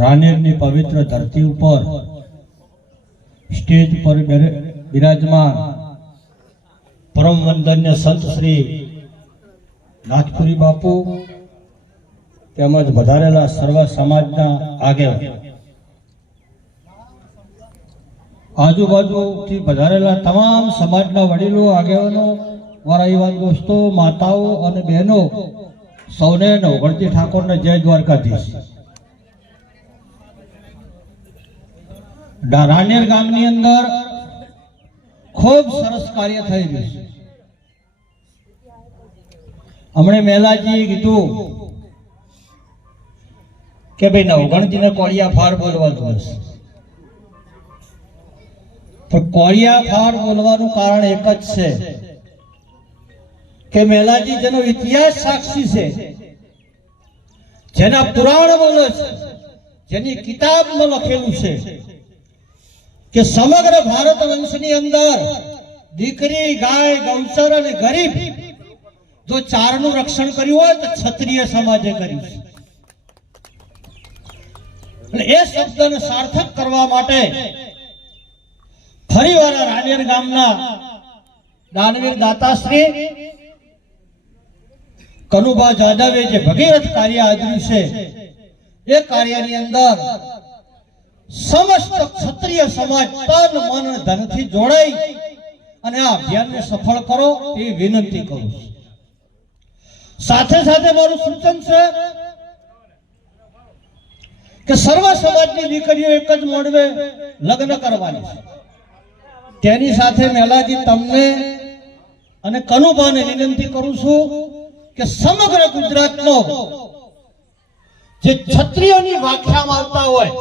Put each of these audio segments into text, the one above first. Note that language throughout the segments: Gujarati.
રાનેરની પવિત્ર ધરતી ઉપર સ્ટેજ પર બિરાજમાન પરમ વંદન્ય સંત શ્રી નાથપુરી બાપુ તેમજ વધારેલા સર્વ સમાજના આગેવાન, આજુબાજુથી વધારેલા તમામ સમાજના વડીલો, આગેવાનો, વરાઈવાન દોસ્તો, માતાઓ અને બહેનો સૌને નવગણતી ઠાકોરને જય દ્વારકાધીશ. રાનેર ગામની અંદર ખૂબ સરસ કાર્ય થઈ રહ્યું છે. હમણે મેલાજીએ કીધું કે ભાઈ નવગણજીને કોળિયા ફાર બોલવાનું હશે. તો કોળિયા ફાર બોલવાનું કારણ એક જ છે કે મેલાજી જેનો ઇતિહાસ સાક્ષી છે, જેના પુરાણ બોલે છે, જેની કિતાબમાં લખેલું છે કે સમગ્ર ભારત વંશની અંદર દીકરી, ગાય, ગૌચર અને ગરીબ જો ચારનું રક્ષણ કર્યું હોય તો ક્ષત્રિય સમાજે કર્યું છે. અને એ શબ્દને સાર્થક કરવા માટે ફરીવાર રાનેર ગામના દાનવીર દાતાશ્રી કનુભા જાદવે જે ભગીરથ કાર્ય આદર્યું છે, એ કાર્યની અંદર સમસ્ત ક્ષત્રિય સમાજ તન મન ધનથી જોડાઈ અને આ અભિયાનને સફળ કરો એ વિનંતી કરું છું. સાથે સાથે મારું સૂચન છે કે સર્વ સમાજની દીકરીઓ એક જ મોડવે લગ્ન કરવાની છે. તેની સાથે મેલાજી તમને અને કનુભાને વિનંતી કરું છું કે સમગ્ર ગુજરાતનો જે ક્ષત્રિયોની વ્યાખ્યામાં આવતા હોય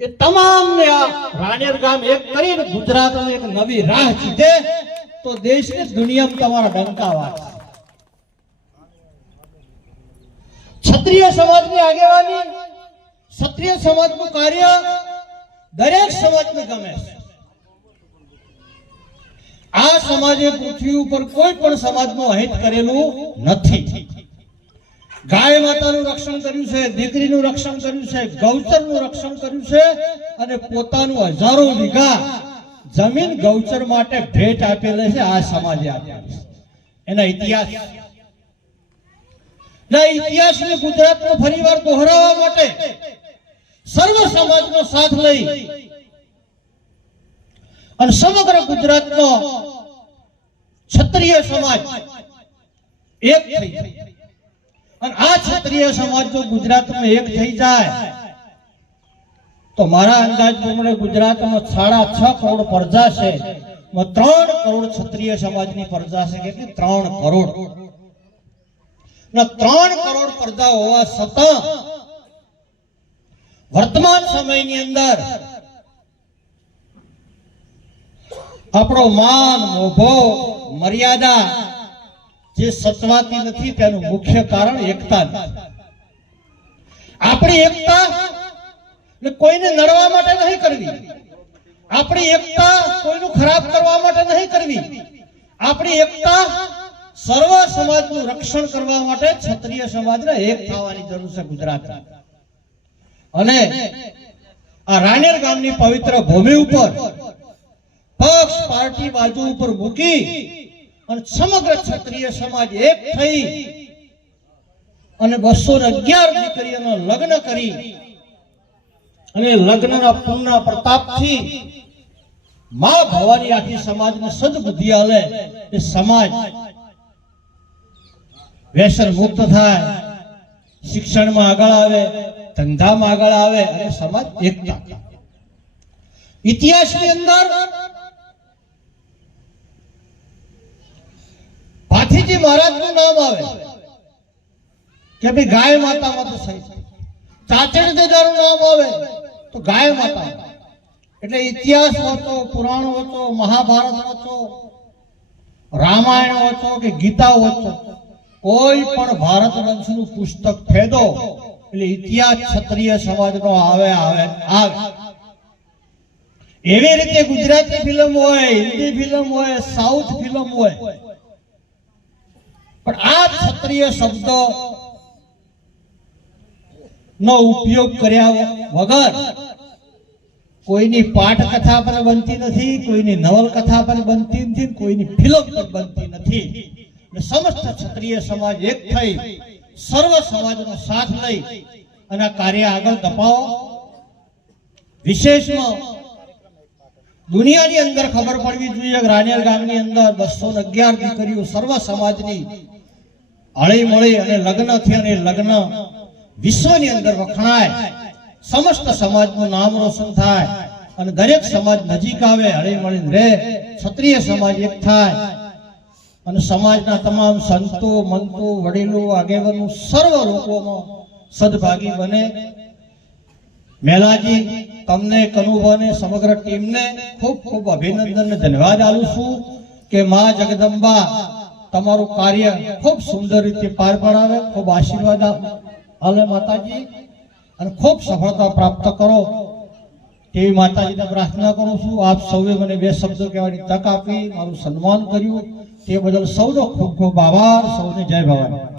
એ તમામને આ રાનેર ગામ એક કરીને ગુજરાતને એક નવી રાહ ચીધે તો દેશની દુનિયામાં તમારા ડંકા વાગશે. ક્ષત્રિય સમાજની આગેવાની, ક્ષત્રિય સમાજનું કાર્ય દરેક સમાજને ગમે છે. આ સમાજે પૃથ્વી ઉપર કોઈ પણ સમાજનું અહિત કરેલું નથી. ગાય માતાનું રક્ષણ કર્યું છે, દીકરીનું રક્ષણ કર્યું છે, ગૌચરનું રક્ષણ કર્યું છે અને પોતાનું હજારો વીઘા જમીન ગૌચર માટે ભેટ આપેલી છે. આ સમાજે આપેલી છે. એના ઇતિહાસને ગુજરાતમાં ફરીવાર દોહરાવવા માટે સર્વ સમાજનો સાથ લઈ અને સમગ્ર ગુજરાતનો ક્ષત્રિય સમાજ એક થઈ જાય. અને આ ક્ષત્રિય સમાજ જો ગુજરાતમાં એક થઈ જાય તો મારા અંદાજ પ્રમાણે ગુજરાતમાં 6.5 કરોડ પ્રજા છે, 3 કરોડ ક્ષત્રિય સમાજની પ્રજા છે. કેટલી? 3 કરોડ. 3 કરોડ પ્રજા હોવા છતાં વર્તમાન સમયની અંદર આપણો માન, મોભો, મર્યાદા જે સચવાતી નથી તેનું મુખ્ય કારણ એકતા નથી. આપણી એકતા કોઈને નડવા માટે નહીં કરવી, આપણી એકતા કોઈનું ખરાબ કરવા માટે નહીં કરવી, આપણી એકતા સર્વ સમાજનું રક્ષણ કરવા માટે ક્ષત્રિય સમાજને એક થવાની જરૂર છે ગુજરાતમાં. અને આ રાનેર ગામની પવિત્ર ભૂમિ ઉપર પક્ષ પાર્ટી બાજુ ઉપર મૂકી અને સમગ્ર ક્ષત્રિય સમાજ એક થઈ અને 211 દીકરીઓના લગ્ન કરી અને લગ્નના પૂર્ણ પ્રતાપથી મા ભવાની આખી સમાજને સદબુદ્ધિ આલે, એ સમાજ વ્યસન મુક્ત થાય, શિક્ષણમાં આગળ આવે, ધંધામાં આગળ આવે અને સમાજ એકતા. ઇતિહાસની અંદર ભાથીજી મહારાજનું નામ આવે કે ભાઈ ગાય માતામાં તો સહી. ચાચડ દેદાનું નામ આવે તો ગાય માતા. એટલે ઇતિહાસ વાંચો, પુરાણ વાંચો, મહાભારત વાંચો, રામાયણ વાંચો કે ગીતા વાંચો, કોઈ પણ ભારત વંશનું પુસ્તક ફેદો એટલે ઇતિહાસ ક્ષત્રિય સમાજનો આવે. એવી રીતે ગુજરાતી ફિલ્મ હોય, હિન્દી ફિલ્મ હોય, સાઉથ ફિલ્મ હોય, પણ આ ક્ષત્રિય શબ્દ નો ઉપયોગ કર્યા વગર કોઈની પાઠકથા પણ બનતી નથી, કોઈની નવલકથા પણ બનતી નથી, કોઈની ફિલ્મ પણ બનતી નથી. સમસ્ત ક્ષત્રિય સમાજ એક થઈ સર્વ સમાજનો સાથ લઈ અને કાર્ય આગળ ધપાવો. વિશેષમાં દુનિયાની અંદર ખબર પડવી જોઈએ કે રાનેર ગામની અંદર 211 દીકરીઓ સર્વ સમાજની હળી મળી અને લગ્ન થી અને લગ્ન વિશ્વની અંદર વખણાય, સમસ્ત સમાજનું નામ રોશન થાય અને દરેક સમાજ નજીક આવે, હળી મળીને રહે, ક્ષત્રિય સમાજ એક થાય અને સમાજના તમામ સંતો મંતો વડીલો આગેવાનો સર્વ લોકોમાં સદભાગી બને. મેલાજી તમને કનુભાને સમગ્ર ટીમને ખૂબ ખૂબ અભિનંદન અને ધન્યવાદ આપું છું કે માં જગદંબા તમારું કાર્ય ખૂબ સુંદર રીતે પાર પડાવે, ખૂબ આશીર્વાદ આલે માતાજી અને ખૂબ સફળતા પ્રાપ્ત કરો તેવી માતાજીને પ્રાર્થના કરું છું. આપ સૌએ મને 2 શબ્દો કહેવાની તક આપી, મારું સન્માન કર્યું તે બદલ સૌનો ખૂબ ખૂબ આભાર. સૌને જય ભવાની.